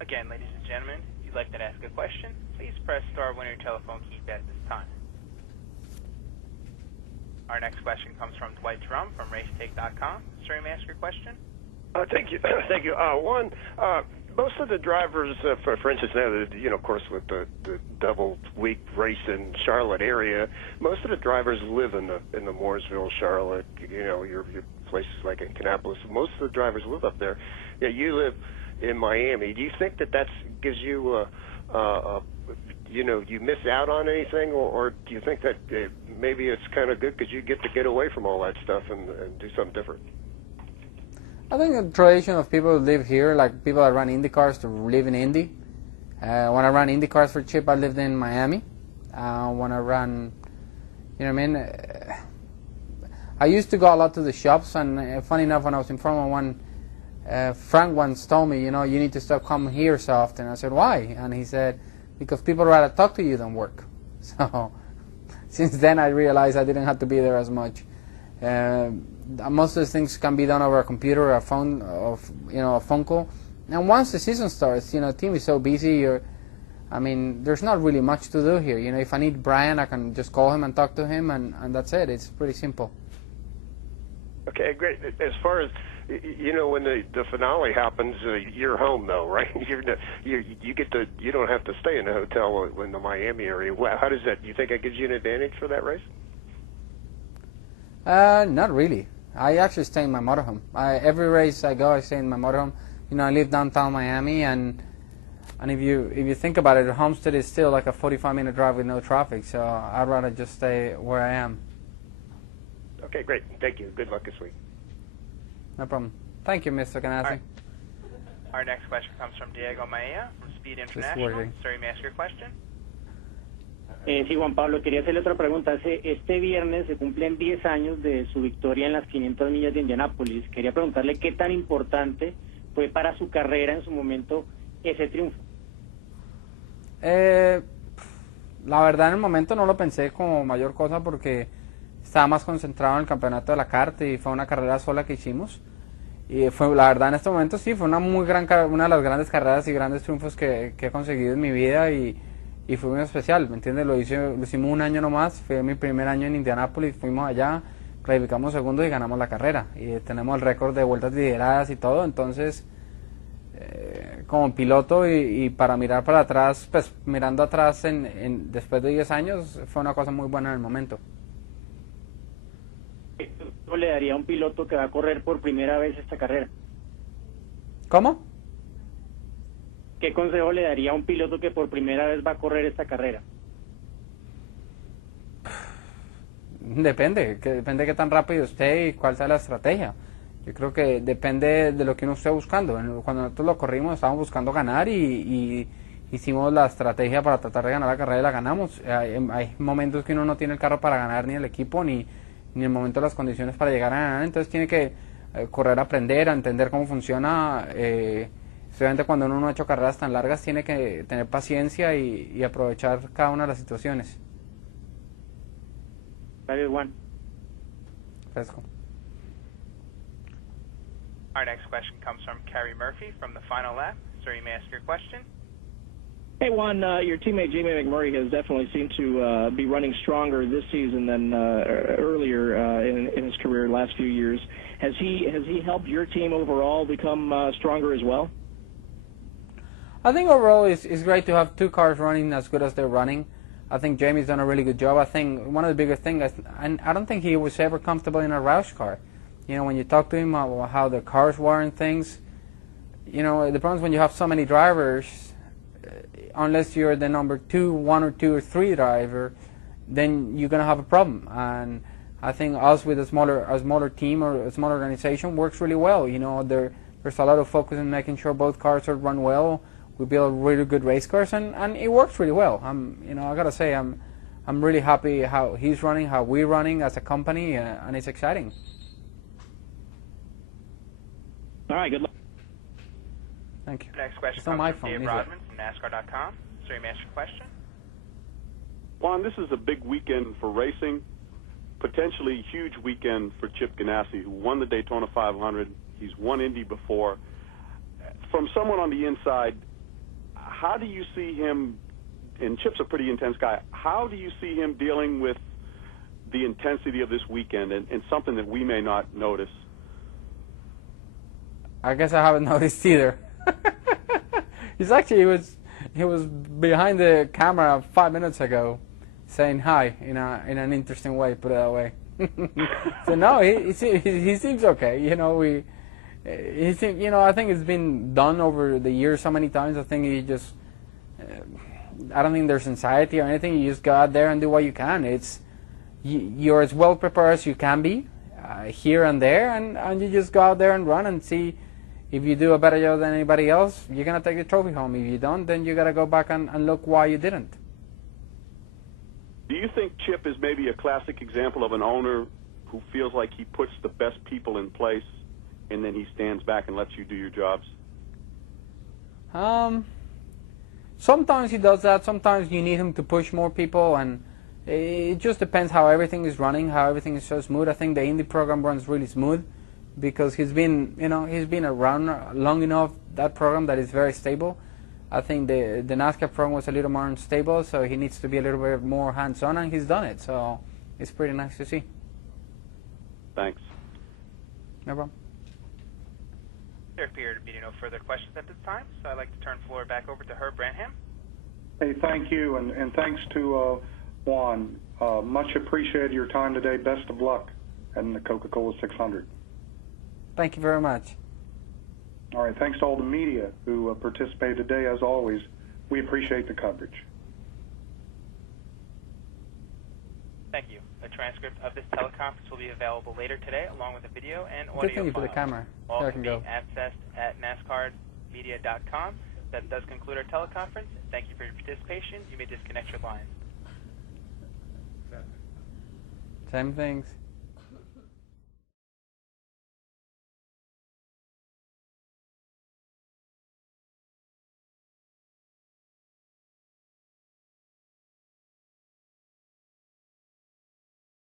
Again, ladies and gentlemen, if you'd like to ask a question, please press star one on your telephone keypad at this time. Our next question comes from Dwight Drum from racetake.com. Sir, you may ask your question. Thank you. Thank you. One, most of the drivers, for instance, now, of course, with the double week race in Charlotte area, most of the drivers live in the Mooresville, Charlotte, your places like in Kannapolis. Most of the drivers live up there. Yeah, you live in Miami. Do you think that gives you you miss out on anything, or do you think that maybe it's kind of good because you get away from all that stuff and do something different? I think the tradition of people who live here, like people that run Indy cars, to live in Indy. When I ran Indy cars for Chip, I lived in Miami. When I ran, I used to go a lot to the shops, and funny enough, when I was in Formula One, Frank once told me, you need to stop coming here so often. I said, why? And he said, because people rather talk to you than work. So since then, I realized I didn't have to be there as much. Most of the things can be done over a computer or a phone, a phone call. And once the season starts, the team is so busy. There's not really much to do here. If I need Brian, I can just call him and talk to him, and that's it. It's pretty simple. Okay, great. As far as when the finale happens, you're home though, right? You don't have to stay in the hotel in the Miami area. How does that? Do you think that gives you an advantage for that race? Not really. I actually stay in my motorhome. Every race I go, I stay in my motorhome. I live downtown Miami, and if you think about it, Homestead is still like a 45-minute drive with no traffic. So I'd rather just stay where I am. Okay, great. Thank you. Good luck this week. No problem. Thank you, Mr. Ganassi. Right. Our next question comes from Diego Maia from Speed International. Sir, you may ask your question. Sí, Juan Pablo, quería hacerle otra pregunta. Este viernes se cumplen 10 años de su victoria en las 500 millas de Indianápolis. Quería preguntarle qué tan importante fue para su carrera en su momento ese triunfo. La verdad, en el momento no lo pensé como mayor cosa porque estaba más concentrado en el campeonato de la kart y fue una carrera sola que hicimos. Y fue, la verdad, en este momento sí, fue una de las grandes carreras y grandes triunfos que he conseguido en mi vida y fue muy especial, ¿me entiendes? Lo hicimos un año nomás, fue mi primer año en Indianápolis, fuimos allá, clasificamos segundos y ganamos la carrera. Y tenemos el récord de vueltas lideradas y todo, entonces, como piloto y para mirar para atrás, pues mirando atrás después de 10 años, fue una cosa muy buena en el momento. ¿Qué consejo le daría a un piloto que va a correr por primera vez esta carrera? ¿Cómo? ¿Qué consejo le daría a un piloto que por primera vez va a correr esta carrera? Depende de qué tan rápido esté y cuál sea la estrategia. Yo creo que depende de lo que uno esté buscando. Cuando nosotros lo corrimos estábamos buscando ganar y hicimos la estrategia para tratar de ganar la carrera y la ganamos. Hay momentos que uno no tiene el carro para ganar, ni el equipo, ni en el momento las condiciones para llegar a ganar. Entonces tiene que correr a aprender, a entender cómo funciona. Especialmente cuando uno no ha hecho carreras tan largas, tiene que tener paciencia y aprovechar cada una de las situaciones. Gracias, Juan. Fresco. Our next question comes from Kerry Murphy from the final lap. Sir, you may ask your question. Hey, Juan, your teammate Jamie McMurray has definitely seemed to be running stronger this season than earlier in his career, last few years. Has he helped your team overall become stronger as well? I think overall it's great to have two cars running as good as they're running. I think Jamie's done a really good job. I think one of the biggest things, and I don't think he was ever comfortable in a Roush car. When you talk to him about how the cars were and things, the problem is when you have so many drivers, unless you're the number 2, 1 or 2 or 3 driver, then you're going to have a problem. And I think us with a smaller team or a small organization works really well. There's a lot of focus on making sure both cars are run well. We build really good race cars, and it works really well. I gotta say, I'm really happy how he's running, how we're running as a company, and it's exciting. All right, good luck. Thank you. Next question it's not comes my from phone, Dave is Rodman from NASCAR.com. Sir, you may ask your question. Juan, this is a big weekend for racing, potentially huge weekend for Chip Ganassi, who won the Daytona 500. He's won Indy before. From someone on the inside, how do you see him, and Chip's a pretty intense guy, how do you see him dealing with the intensity of this weekend and something that we may not notice? I guess I haven't noticed either. He was behind the camera 5 minutes ago, saying hi in an interesting way. Put it that way. So no, he seems okay. You know, I think it's been done over the years so many times. I think he just, I don't think there's anxiety or anything. You just go out there and do what you can. You're as well prepared as you can be here and there, and you just go out there and run and see. If you do a better job than anybody else, you're going to take the trophy home. If you don't, then you got to go back and look why you didn't. Do you think Chip is maybe a classic example of an owner who feels like he puts the best people in place and then he stands back and lets you do your jobs? Sometimes he does that. Sometimes you need him to push more people, and it just depends how everything is running, how everything is so smooth. I think the Indy program runs really smooth, because he's been around long enough, that program, that is very stable. I think the NASCAR program was a little more unstable, so he needs to be a little bit more hands-on, and he's done it. So it's pretty nice to see. Thanks. No problem. There appear to be no further questions at this time, so I'd like to turn the floor back over to Herb Branham. Hey, thank you, and thanks to Juan. Much appreciated your time today. Best of luck in the Coca-Cola 600. Thank you very much. All right, thanks to all the media who participated today. As always, we appreciate the coverage. Thank you. A transcript of this teleconference will be available later today, along with a video and audio Good thing you put file. the camera. All There I can can be go. accessed at NASCARmedia.com. That does conclude our teleconference. Thank you for your participation. You may disconnect your line. Same things.